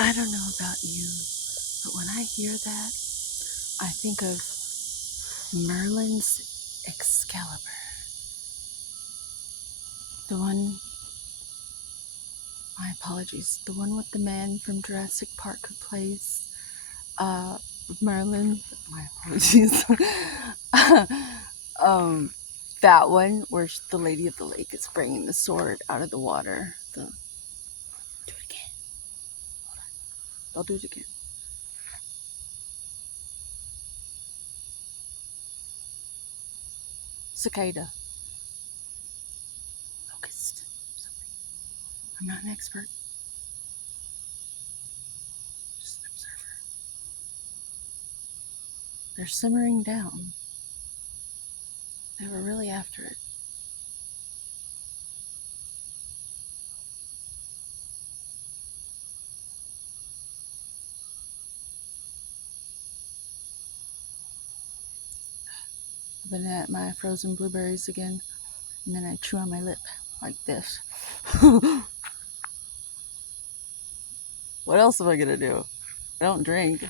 I don't know about you, but when I hear that, I think of Merlin's Excalibur. The one, my apologies, the one with the man from Jurassic Park who plays Merlin. My apologies. um, that one where the Lady of the Lake is bringing the sword out of the water. Do it again. Hold on. I'll do it again. Cicada. Locust. Something. I'm not an expert. Just an observer. They're simmering down. They were really after it. I've been at my frozen blueberries again, and then I chew on my lip like this. What else am I gonna do? I don't drink.